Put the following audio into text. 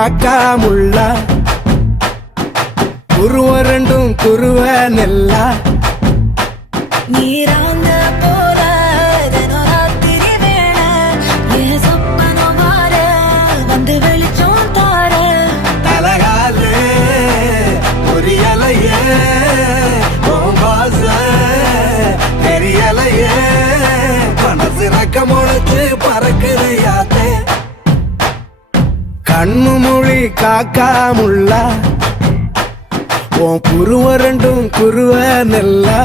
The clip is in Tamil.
காக்கா முள்ளா குருவ ரெண்டும் குருவ நெல்லா நீராங்க போல தினராத்திரி வேண என் சொப்பனம் வார வந்து வெளிச்சம் தார தலகாலே புரியலையே பாச தெரியலையே மனசு ரக்க முளைச்சு பறக்குதையாத்தே கண்ணு மொழி காக்கா முள்ளா உன் குருவ ரெண்டும் குருவ நெல்லா